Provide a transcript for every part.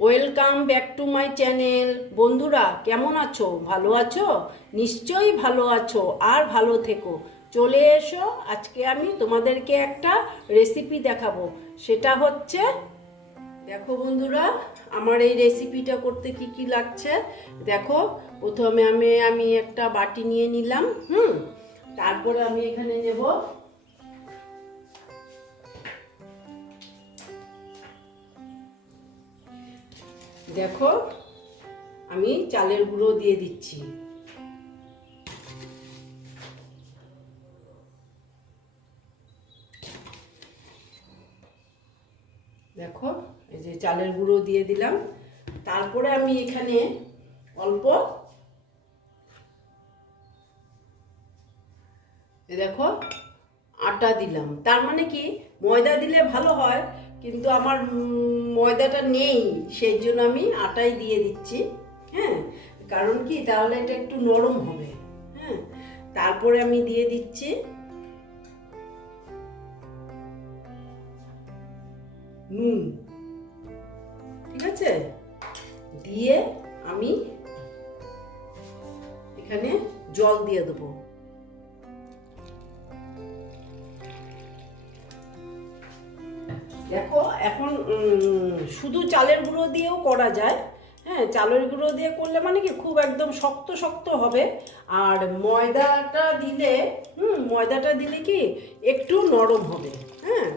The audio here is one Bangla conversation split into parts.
Welcome back to my channel বন্ধুরা, কেমন আছো? ভালো আছো? নিশ্চয়ই ভালো আছো আর ভালো থেকো। চলে এসো, আজকে আমি তোমাদেরকে একটা রেসিপি দেখাবো। সেটা হচ্ছে, দেখো বন্ধুরা, আমার এই রেসিপিটা করতে কি কি লাগছে? দেখো, প্রথমে আমি আমি একটা বাটি নিয়ে নিলাম, হুম? তারপরে আমি এখানে নেব দেখো, আমি চালের গুঁড়ো দিয়ে দিচ্ছি। দেখো, এই যে চালের গুঁড়ো দিয়ে দিলাম। তারপরে আমি এখানে অল্প দেখো, আটা দিলাম। তার মানে কি, ময়দা দিলে ভালো হয় কিন্তু আমার ময়দাটা নেই, সেই জন্য আমি আটাই দিয়ে দিচ্ছি হ্যাঁ? কারণ কি, তাহলে এটা একটু নরম হবে হ্যাঁ? তারপরে আমি দিয়ে দিচ্ছি নুন, ঠিক আছে? দিয়ে আমি এখানে জল দিয়ে দেবো। দেখো, এখন শুধু চালের গুঁড়ো দিয়েও করা যায়। হ্যাঁ চালের গুঁড়ো দিয়ে করলে মানে কি খুব একদম শক্ত শক্ত হবে। আর ময়দাটা দিলে, হুম, ময়দাটা দিলে কি একটু নরম হবে। হ্যাঁ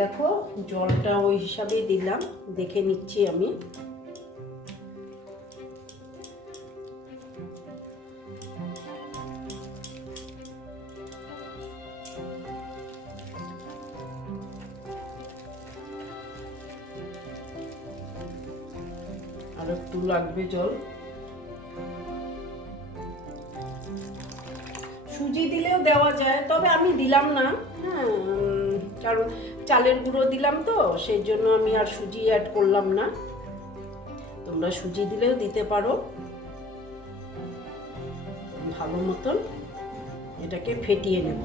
দেখো, জলটা ওই হিসাবেই দিলাম, দেখে নিচ্ছি আমি। আর একটু লাগবে জল। সুজি দিলেও দেওয়া যায়, তবে আমি দিলাম না। হ্যাঁ কারণ চালের গুঁড়ো দিলাম তো, সেই জন্য আমি আর সুজি অ্যাড করলাম না। তোমরা সুজি দিলেও দিতে পারো। ভালো মতন এটাকে ফেটিয়ে নেব।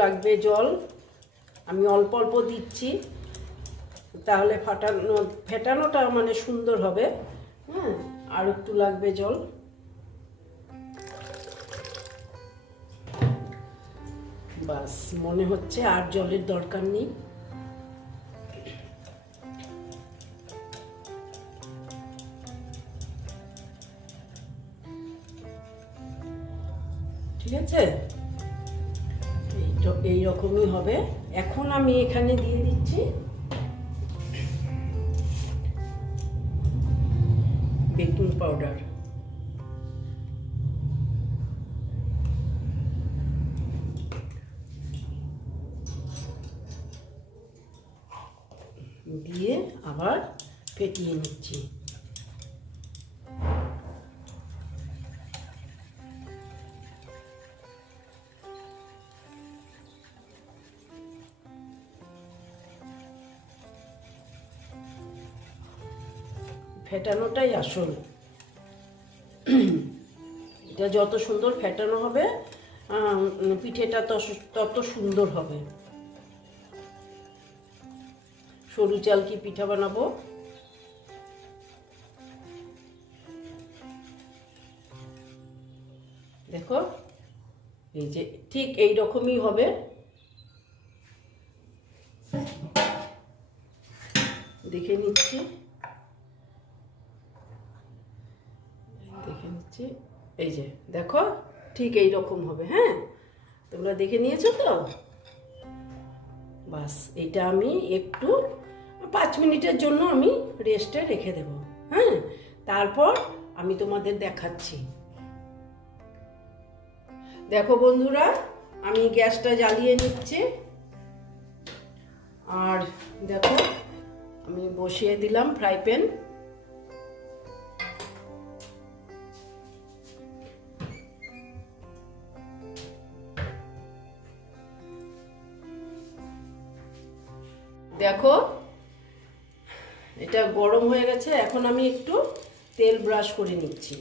লাগবে জল। আমি অল্প অল্প দিচ্ছি। তাহলে ফাটানো, ফেটানোটা মানে সুন্দর হবে। হ্যাঁ আর একটু লাগবে জল। বাস, মনে হচ্ছে আর জলের দরকার নেই। ঠিক আছে? এই রকমই হবে। এখন আমি এখানে দিয়ে দিচ্ছি। Baking powder. দিয়ে আবার ফেটিয়ে নিচ্ছি। ফেটানোটাই আসল। এটা যত সুন্দর ফেটানো হবে পিঠেটা তত সুন্দর হবে। সরু চাল কি পিঠা বানাবো? দেখো, এই যে ঠিক এই রকমই হবে দেখে নিচ্ছি দেখে নিচ্ছি এই যে, দেখো, ঠিক এই রকম হবে হ্যাঁ? তোমরা দেখে নিয়েছো তো? বাস, এটা আমি একটু পাঁচ মিনিটের জন্য আমি রেস্টে রেখে দেব হ্যাঁ? তারপর আমি তোমাদের দেখাচ্ছি। দেখো বন্ধুরা, আমি গ্যাসটা জ্বালিয়ে নিচ্ছি। আর দেখো, আমি বসিয়ে দিলাম ফ্রাই প্যান। দেখো, এটা গরম হয়ে গেছে, এখন আমি একটু তেল ব্রাশ করে নিচ্ছি।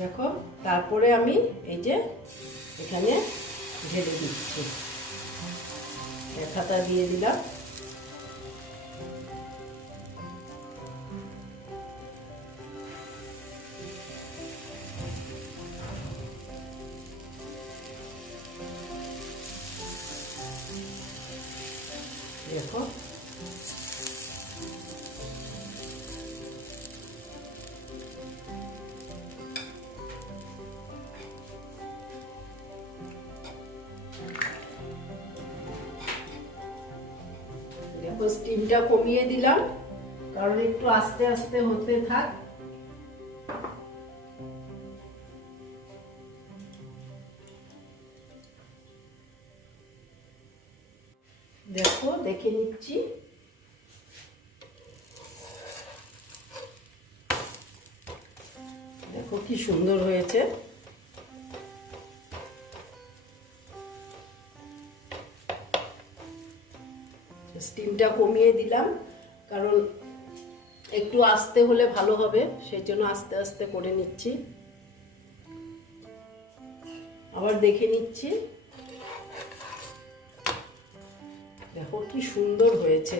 দেখো, তারপরে আমি এই যে এখানে ঢেলে দিচ্ছি। খাতা দিয়ে দিলাম। দেখো। দেখো স্টিমটা কমিয়ে দিলাম কারণ একটু আস্তে আস্তে হতে থাক। দেখো, দেখে নিচ্ছি। দেখো কি সুন্দর হয়েছে। স্টিমটা কমিয়ে দিলাম, কারণ একটু আস্তে হলে ভালো হবে, সেই জন্য আস্তে আস্তে করে নিচ্ছি। আবার দেখে নিচ্ছি। দেখো, কি সুন্দর হয়েছে।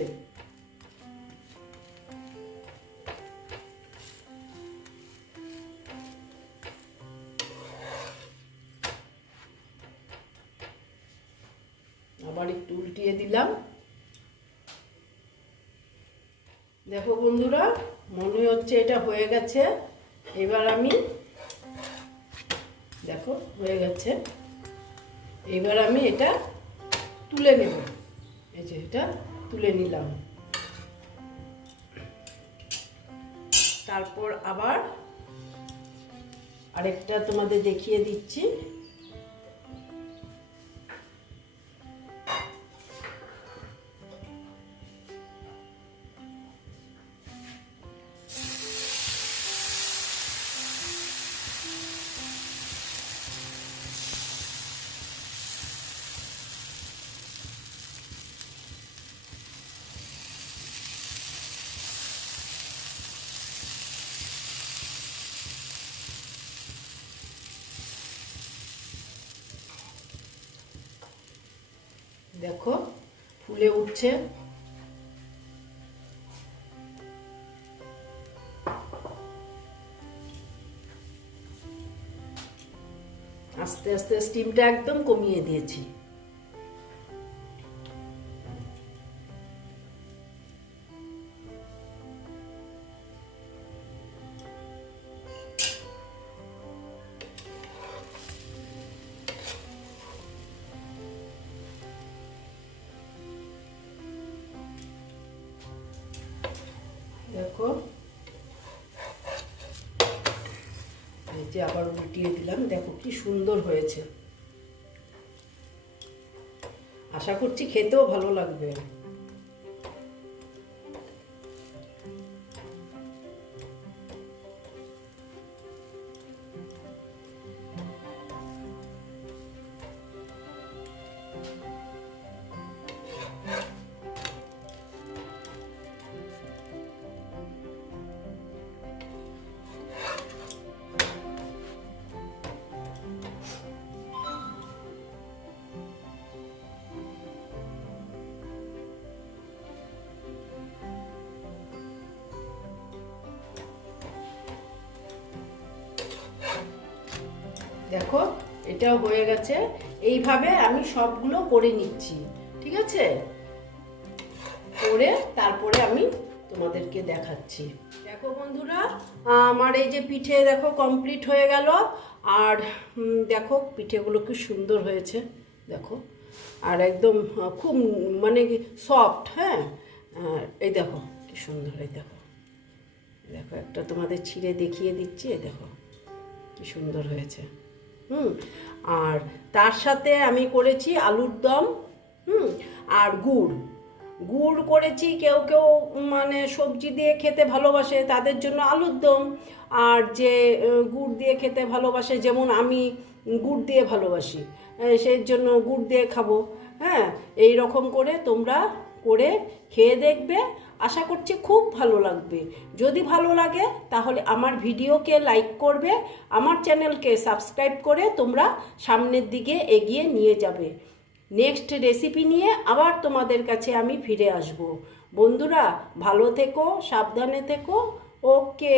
আবার একটু উল্টিয়ে দিলাম। দেখো বন্ধুরা, মনে হচ্ছে এটা হয়ে গেছে। এবার আমি, দেখো, হয়ে গেছে। এবার আমি এটা তুলে নেব। এই যে এটা তুলে নিলাম। তারপর আবার আরেকটা তোমাদের দেখিয়ে দিচ্ছি। দেখো ফুলে উঠছে। আস্তে আস্তে স্টিমটা একদম কমিয়ে দিয়েছি। যে আবার উল্টিয়ে দিলাম। দেখো কি সুন্দর হয়েছে। আশা করছি খেতেও ভালো লাগবে। দেখো, এটাও হয়ে গেছে। এইভাবে আমি সবগুলো করে নিচ্ছি, ঠিক আছে? করে তারপরে আমি তোমাদেরকে দেখাচ্ছি। দেখো বন্ধুরা, আমার এই যে পিঠে দেখো কমপ্লিট হয়ে গেল। আর দেখো পিঠেগুলো কি সুন্দর হয়েছে, দেখো। আর একদম খুব মানে সফট হ্যাঁ? এই দেখো, কি সুন্দর, এই দেখো। দেখো, একটা তোমাদের ছিঁড়ে দেখিয়ে দিচ্ছি দেখো, কি সুন্দর হয়েছে। হুম, আর তার সাথে আমি করেছি আলুর দম, হুম, আর গুড়। গুড় করেছি কেউ কেউ মানে সবজি দিয়ে খেতে ভালোবাসে, তাদের জন্য আলুর দম। আর যে গুড় দিয়ে খেতে ভালোবাসে, যেমন আমি গুড় দিয়ে ভালোবাসি সেই জন্য গুড় দিয়ে খাব হ্যাঁ এই রকম করে তোমরা করে খেয়ে দেখবে আশা করছি খুব ভালো লাগবে। যদি ভালো লাগে, তাহলে আমার ভিডিওকে লাইক করবে, আমার চ্যানেলকে সাবস্ক্রাইব করে তোমরা সামনের দিকে এগিয়ে নিয়ে যাবে। নেক্সট রেসিপি নিয়ে আবার তোমাদের কাছে আমি ফিরে আসব। বন্ধুরা, ভালো থেকো, সাবধানে থেকো। ওকে